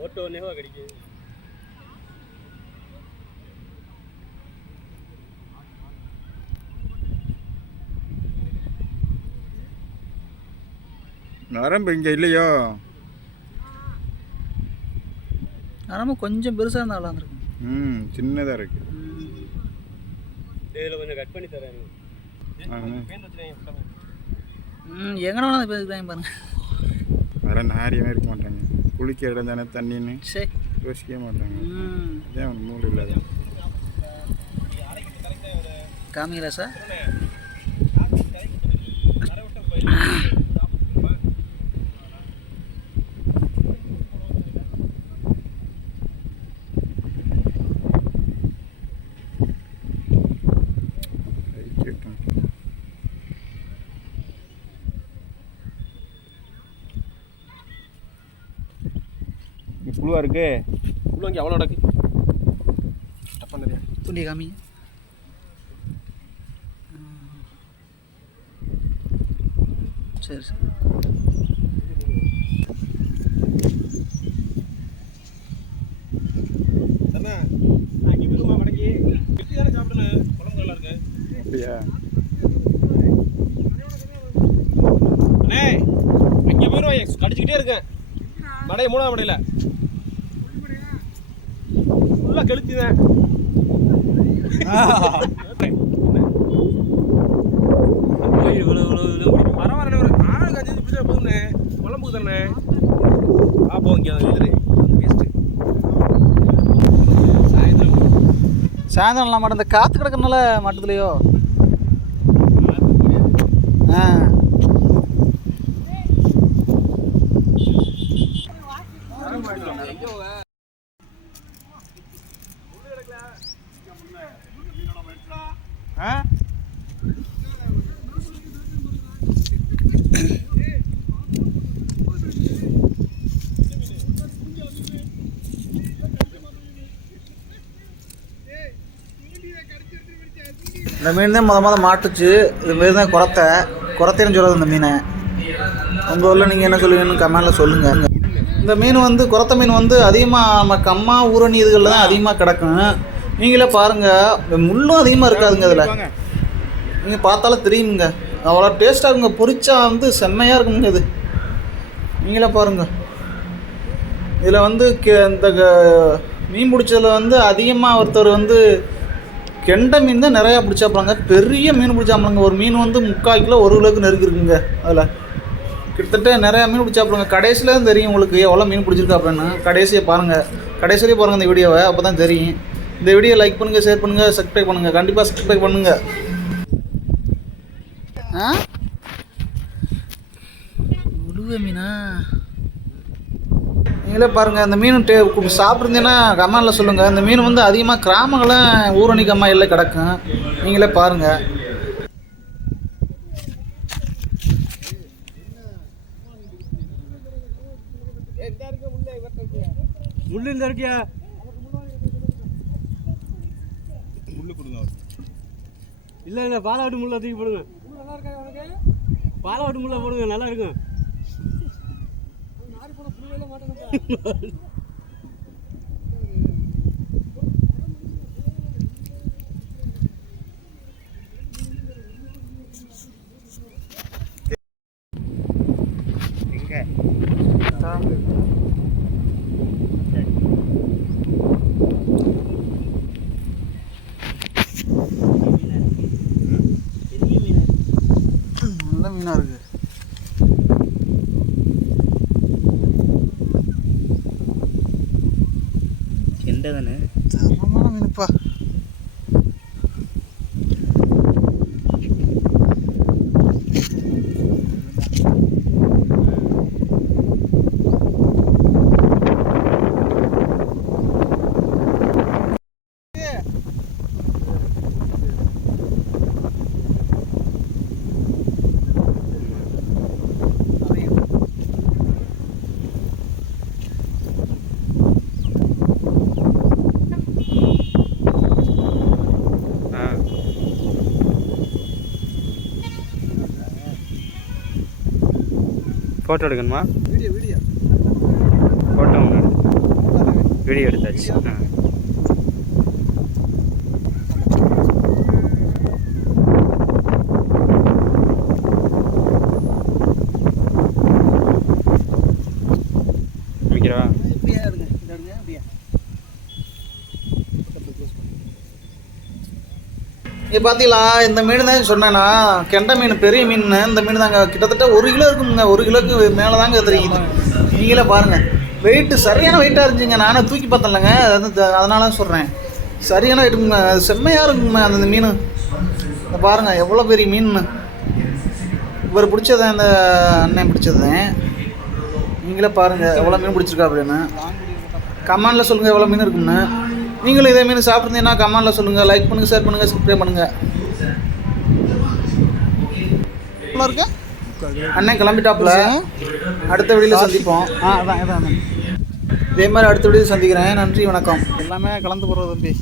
ஓட்ட ஒன்னேவா கிடைக்கும் நரம்பு இங்கே இல்லையோ? நரம்பு கொஞ்சம் பெருசாக இருந்தால் நல்லா இருந்திருக்கும் ம் சின்னதாக இருக்கு. இதில் கொஞ்சம் கட் பண்ணி தரேன். ம் எங்கே வேணாலும் பேசுகிறாங்க பாருங்க. அதெல்லாம் நாரியமே இருக்க மாட்டாங்க. குளிக்க இடம் தானே தண்ணின்னு சரி யோசிக்கவே மாட்டாங்க. அவனுக்கு மூடு இல்லாத. காமிங்களா சார் கேட்கும் புழுவா இருக்கு உள்ளவங்க அவ்வளோ நடக்கு டப்பான் தெரியா துண்டி காமிங்க சரி சரி அண்ணா நான் இங்கே போயிருமா மடக்கி வெட்டி தானே சாப்பிடணும் குழம்பு நல்லா இருக்கு. அப்படியா? அண்ணே அங்கே போயிருவோம் கடிச்சிக்கிட்டே இருக்கேன். மடைய மூணாவது மடையில். ஃபுல்லாக கெளுத்தி தான் பரவாயில்ல ஒரு கஞ்சி பிடிச்சா போதுண்ணே தானே பார்ப்போம் இங்கே வேஸ்ட்டு சாயந்தரம் சாயந்தரம்லாம் மாட்டேன் இந்த காற்று கிடக்கிறனால மாட்டதுலையோ ஆ ஆ இந்த மீன் தான் மொதல் மொதல் மாட்டுச்சு. இது மாரி தான் குரத்தை. குரத்தைன்னு சொல்கிறது இந்த மீனை. உங்கள் ஊரில் நீங்கள் என்ன சொல்லுவீங்கன்னு கமெண்டில் சொல்லுங்கள் இந்த மீன் வந்து குறத்த மீன் வந்து அதிகமாக நம்ம கம்மா ஊரணி இதுகளில் தான் அதிகமாக கிடக்கும். நீங்களே பாருங்கள் முள்ளும் அதிகமாக இருக்காதுங்க வாங்க. நீங்கள் பார்த்தாலும் தெரியுங்க அவ்வளோ டேஸ்ட்டாக இருக்குங்க. பொரிச்சா வந்து செம்மையாக இருக்குங்க இது. நீங்களே பாருங்க. இதில் வந்து கெ- இந்த க- மீன் பிடிச்சதில் வந்து அதிகமாக ஒருத்தர் வந்து கெண்டை மீன் தான் நிறையா பிடிச்சாப்புறாங்க பெரிய மீன் பிடிச்சாப்புறாங்க ஒரு மீன் வந்து முக்கால் கிலோ ஒரு கிலோக்கு நெருக்கி இருக்குங்க அதில். கிட்டத்தட்ட நிறையா மீன் பிடிச்சாப்புறாங்க கடைசியில் தான் தெரியும் உங்களுக்கு எவ்வளோ மீன் பிடிச்சிருக்கு அப்படின்னு கடைசியை பாருங்கள் கடைசியிலே பாருங்கள் இந்த வீடியோவை. அப்போ தான் தெரியும். இந்த வீடியோ லைக் பண்ணுங்கள் ஷேர் பண்ணுங்கள் சப்ஸ்கிரைப் பண்ணுங்கள் கண்டிப்பாக சப்ஸ்கிரைப் பண்ணுங்கள் ஆ? உருவ மீனா? நீங்களே பாருங்கள் இந்த மீன் டே சாப்பிட்ருந்தீங்கன்னா கமெண்டில் சொல்லுங்கள் இந்த மீன் வந்து அதிகமாக கிராமங்களும் ஊரணி கம்மாயில் கிடக்கும் நீங்களே பாருங்கள் முள்ளு இந்த இருக்கியா முள்ளு கொடுங்க இல்லை இல்லை பாலாவட்டு முள்ள தூக்கி போடுங்க. பாலாவட்டு முள்ள போடுங்க நல்லா இருக்கும் எங்க நல்ல மீனாக இருக்குது கெண்டை தானே தரமான ஃபோட்டோ எடுக்கணுமா? வீடியோ வீடியோ ஃபோட்டோ வீடியோ எடுத்தாச்சு. ஆ. இங்கே பார்த்தீங்களா இந்த மீன் தான் சொன்னேன்னா கெண்டை மீன் பெரிய மீன் இந்த மீன் தாங்க கிட்டத்தட்ட ஒரு கிலோ இருக்குங்க ஒரு கிலோக்கு மேலே தாங்க தெரியுது. நீங்களே பாருங்கள் வெயிட்டு சரியான வெயிட்டாக இருந்துச்சுங்க. நானே தூக்கி பார்த்தலங்க அது அதனால தான் சொல்கிறேன் சரியான வெயிட்டுங்க அது செம்மையாக இருக்குங்க அந்த மீன். இதை பாருங்கள் எவ்வளோ பெரிய மீன். இவர் பிடிச்சது அந்த அண்ணன் பிடிச்சது. நீங்களே பாருங்கள் எவ்வளோ மீன் பிடிச்சிருக்கா அப்படின்னு கமெண்டில் சொல்லுங்கள் எவ்வளோ மீன் இருக்குன்னு நீங்களும் இதே மீன் சாப்பிட்ருந்தீங்கன்னா கமெண்டில் சொல்லுங்கள் லைக் பண்ணுங்கள் ஷேர் பண்ணுங்கள் சப்ஸ்கிரைப் பண்ணுங்கள் இருக்கு? அண்ணன் கிளம்பிட்டாப்புல. அடுத்த வீடியோவில் சந்திப்போம். ஆ அதான் அதான் இதே மாதிரி அடுத்த வீடியோ சந்திக்கிறேன். நன்றி வணக்கம். எல்லாமே கலந்து போடுறது தம்பி.